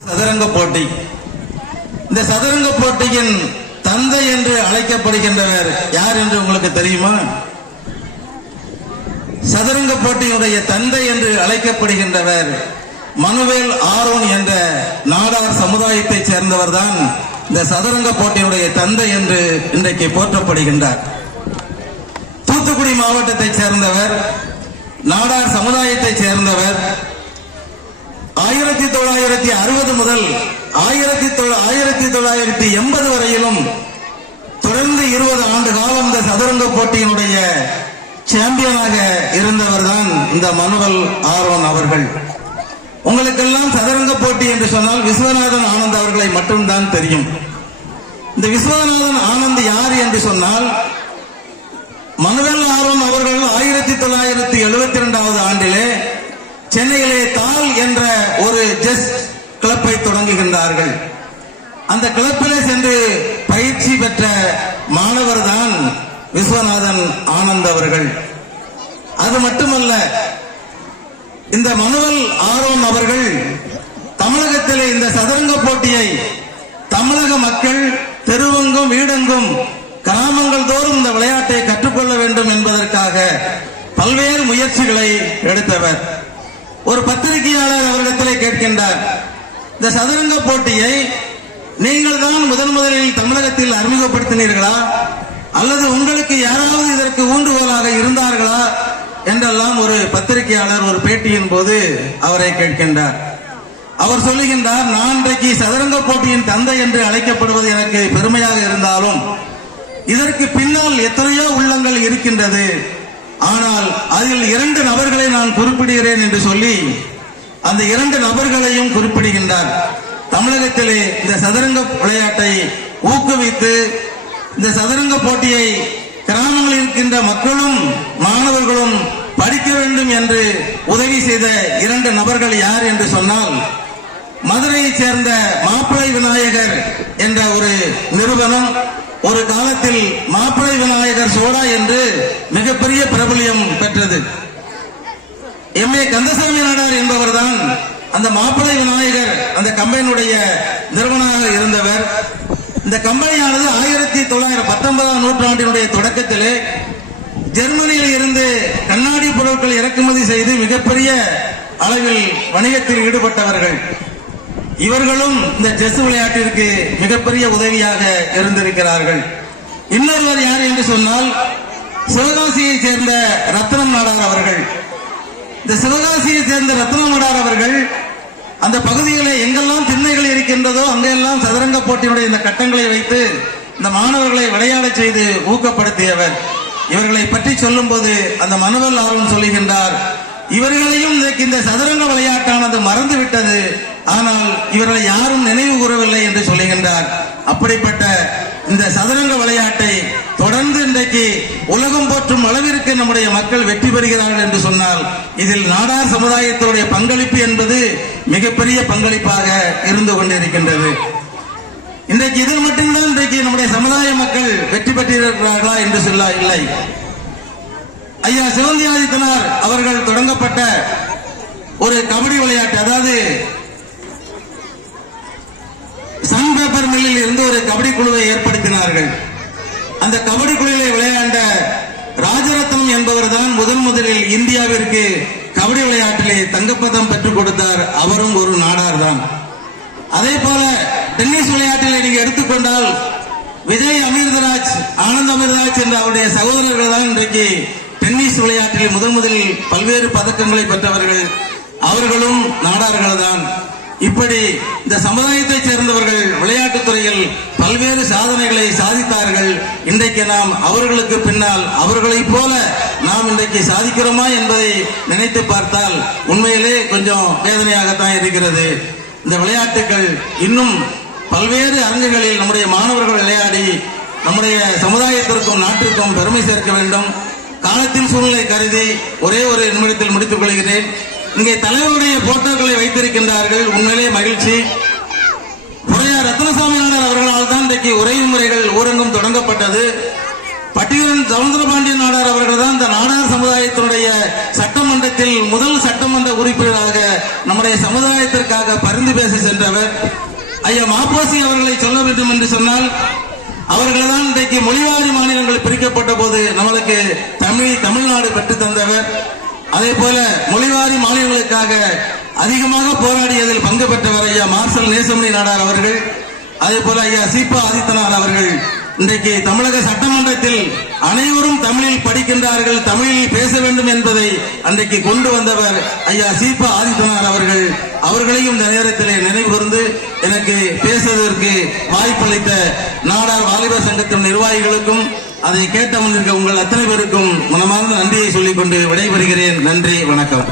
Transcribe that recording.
சதுரங்க போட்டி. இந்த சதுரங்க போட்டியின் தந்தை என்று அழைக்கப்படுகின்றவர் யார் என்று உங்களுக்கு தெரியுமா? சதுரங்க போட்டியினுடைய தந்தை என்று அழைக்கப்படுகின்றவர் மனுவேல் ஆரோன் என்ற நாடார் சமுதாயத்தைச் சேர்ந்தவர் தான் இந்த சதுரங்க போட்டியினுடைய தந்தை என்று இன்றைக்கு போற்றப்படுகின்றார். தூத்துக்குடி மாவட்டத்தைச் சேர்ந்தவர் நாடார் சமுதாயத்தைச் சேர்ந்தவர் ஆயிரத்தி தொள்ளாயிரத்தி அறுபது முதல் ஆயிரத்தி ஆயிரத்தி தொள்ளாயிரத்தி எண்பது வரையிலும் தொடர்ந்து இருபது ஆண்டு காலம் இந்த சதுரங்க போட்டியினுடைய சாம்பியனாக இருந்தவர் தான் இந்த மனுவல் ஆர்வன் அவர்கள். உங்களுக்கெல்லாம் சதுரங்க போட்டி என்று சொன்னால் விஸ்வநாதன் ஆனந்த் அவர்களை மட்டும்தான் தெரியும். இந்த விஸ்வநாதன் ஆனந்த் யார் என்று சொன்னால் மனுவல் ஆர்வன் அவர்கள் ஒரு ஜெஸ் கிளப்பை தொடங்குகின்றார்கள். அந்த கிளப்பிலே சென்று பயிற்சி பெற்ற மாணவர் தான் விஸ்வநாதன் ஆனந்த் அவர்கள். அது மட்டுமல்ல இந்த மனுவல் ஆரோன் அவர்கள் தமிழகத்திலே இந்த சதுரங்க போட்டியை தமிழக மக்கள் தெருவெங்கும் வீடெங்கும் கிராமங்கள் தோறும் இந்த விளையாட்டை கற்றுக்கொள்ள வேண்டும் என்பதற்காக பல்வேறு முயற்சிகளை எடுத்தவர். ஒரு பத்திரிகையாளர் அவரிடத்திலே கேட்கின்றார் இந்த சதுரங்க போட்டியை நீங்கள் தான் முதன் முதலில் தமிழகத்தில் அறிமுகப்படுத்தினீர்களா? அல்லது உங்களுக்கு யாராவது இதற்கு ஊன்றுகோலாக இருந்தார்களா? என்றெல்லாம் ஒரு பத்திரிகையாளர் ஒரு பேட்டியின் போது அவரை கேட்கின்றார். அவர் சொல்லுகின்றார் நான் இன்றைக்கு சதுரங்க போட்டியின் தந்தை என்று அழைக்கப்படுவது எனக்கு பெருமையாக இருந்தாலும் இதற்கு பின்னால் எத்தனையோ உள்ளங்கள் இருக்கின்றது. ஆனால் அதில் இரண்டு நபர்களை நான் குறிப்பிடுகிறேன் என்று சொல்லி அந்த இரண்டு நபர்களையும் குறிப்பிடுகின்றார். தமிழகத்திலே இந்த சதுரங்க விளையாட்டை ஊக்குவித்து இந்த சதுரங்க போட்டியை கிராமங்களில் இருக்கின்ற மக்களும் மாணவர்களும் படிக்க வேண்டும் என்று உதவி செய்த இரண்டு நபர்கள் யார் என்று சொன்னால் மதுரையைச் சேர்ந்த மாப்பிளை விநாயகர் என்ற ஒரு நிறுவனம் ஒரு காலத்தில் மாப்பிளை விநாயகர் சோடா என்று மிகப்பெரிய பிரபலியம் பெற்றது. எம். ஏ. கந்தசாமி நாடார் என்பவர் தான் அந்த மாப்பிளை விநாயகர் அந்த கம்பெனியுடைய நிறுவனராக இருந்தவர். இந்த கம்பெனியானது ஆயிரத்தி தொள்ளாயிரத்தி பத்தொன்பதாம் நூற்றாண்டினுடைய தொடக்கத்திலே ஜெர்மனியில் இருந்து கண்ணாடி பொருட்கள் இறக்குமதி செய்து மிகப்பெரிய அளவில் வணிகத்தில் ஈடுபட்டவர்கள். இவர்களும் இந்த செஸ் விளையாட்டிற்கு மிகப்பெரிய உதவியாக இருந்திருக்கிறார்கள். இன்னொருவர் யார் என்று சொன்னால் சிவகாசியை சேர்ந்த ரத்னம் நாடார் அவர்கள். இந்த சிவகாசியை சேர்ந்த ரத்னம் நாடார் அவர்கள் அந்த பகுதிகளில் எங்கெல்லாம் திண்ணைகள் இருக்கின்றதோ அங்கெல்லாம் சதுரங்க போட்டியினுடைய இந்த கட்டங்களை வைத்து இந்த மாணவர்களை விளையாட செய்து ஊக்கப்படுத்தியவர். இவர்களை பற்றி சொல்லும்போது அந்த மனுவல் ஆர்வம் சொல்லுகின்றார். இவர்களையும் இன்றைக்கு இந்த சதுரங்க விளையாட்டானது மறந்து விட்டது ஆனால் இவர்களை யாரும் நினைவு கூறவில்லை என்று சொல்லுகின்றார். அப்படிப்பட்ட இந்த சதுரங்க விளையாட்டை தொடர்ந்து இன்றைக்கு உலகம் போற்றும் அளவிற்கு நம்முடைய மக்கள் வெற்றி பெறுகிறார்கள் என்று சொன்னால் இதில் நாடார் சமுதாயத்தினுடைய பங்களிப்பு என்பது மிகப்பெரிய பங்களிப்பாக இருந்து கொண்டிருக்கின்றது. இன்றைக்கு இதில் மட்டும்தான் இன்றைக்கு நம்முடைய சமுதாய மக்கள் வெற்றி பெற்றிருக்கிறார்களா என்று சொல்ல இல்லை. ஐயா சிவந்தி ஆதித்தனார் அவர்கள் தொடங்கப்பட்ட ஒரு கபடி விளையாட்டு அதாவது சன் பேப்பர் மில்லில் இருந்து ஒரு கபடி குழுவை ஏற்படுத்தினார்கள். அந்த கபடி குழுவிலே விளையாண்ட ராஜரத்னம் என்பவர் தான் முதன் முதலில் இந்தியாவிற்கு கபடி விளையாட்டிலே தங்கப்பதம் பெற்றுக் கொடுத்தார். அவரும் ஒரு நாடார் தான். அதே போல டென்னிஸ் விளையாட்டில் நீங்க எடுத்துக்கொண்டால் விஜய் அமிர்தராஜ் ஆனந்த் அமிர்தராஜ் என்ற அவருடைய சகோதரர்கள் தான் இன்றைக்கு டென்னிஸ் விளையாட்டில் முதன் முதலில் பல்வேறு பதக்கங்களை பெற்றவர்கள் அவர்களும் நாடார்கள் தான் இப்படி இந்த சமுதாயத்தைச் சேர்ந்தவர்கள் விளையாட்டுத் துறையில் பல்வேறு சாதனைகளை சாதித்தார்கள். இன்றைக்கு நாம் அவர்களுக்கு பின்னால் அவர்களைப் போல நாம் இன்றைக்கு சாதிக்கிறோமா என்பதை நினைத்து பார்த்தால் உண்மையிலே கொஞ்சம் வேதனையாகத்தான் இருக்கிறது. இந்த விளையாட்டுகள் இன்னும் பல்வேறு அரங்குகளில் நம்முடைய மாணவர்கள் விளையாடி நம்முடைய சமுதாயத்திற்கும் நாட்டிற்கும் பெருமை சேர்க்க வேண்டும். காலத்தின் சூழ்நிலை கருதி ஒரே ஒரு நிமிடத்தில் முடித்துக் கொள்கிறேன். இங்கே தலைவருடைய போட்டோக்களை வைத்திருக்கின்றார்கள். உண்மையிலே மகிழ்ச்சி. புறையார் ரத்னசாமி அவர்களால் தான் இன்றைக்கு உறவு முறைகள் ஊரங்கும் தொடங்கப்பட்டது. பட்டியலின் சவுந்தரபாண்டியன் நாடார் அவர்கள் தான் இந்த நாடார் சமுதாயத்தினுடைய சட்டமன்றத்தில் முதல் சட்டமன்ற உறுப்பினராக நம்முடைய சமுதாயத்திற்காக பரிந்து பேச சென்றவர். ஐயா மாப்போசி அவர்களை சொல்ல வேண்டும் என்று சொன்னால் அவர்கள் தான் இன்றைக்கு மொழிவாரி மாநிலங்கள் பிரிக்கப்பட்ட போது நம்மளுக்கு தமிழ் தமிழ்நாடு பெற்றுத் தந்தவர். அதே போல மொழிவாரி மாநிலங்களுக்காக அதிகமாக போராடியதில் பங்கு பெற்றவர் ஐயா மார்சல் நேசமணி நாடார் அவர்கள். அதே போல ஐயா சீபா ஆதித்தனார் அவர்கள். இன்றைக்கு தமிழக சட்டமன்றத்தில் அனைவரும் தமிழில் படிக்கின்றார்கள் தமிழில் பேச வேண்டும் என்பதை அன்றைக்கு கொண்டு வந்தவர் ஐயா சீபா ஆதித்தனார் அவர்கள். அவர்களையும் இந்த நேரத்திலே நினைவுகூர்ந்து எனக்கு பேசுவதற்கு வாய்ப்பளித்த நாடார் வாலிபர் சங்கத்தின் நிர்வாகிகளுக்கும் அதை கேட்ட முன்னிருக்க உங்கள் அத்தனை பேருக்கும் மனமார்ந்த நன்றியை சொல்லிக் கொண்டு விடைபெறுகிறேன். நன்றி வணக்கம்.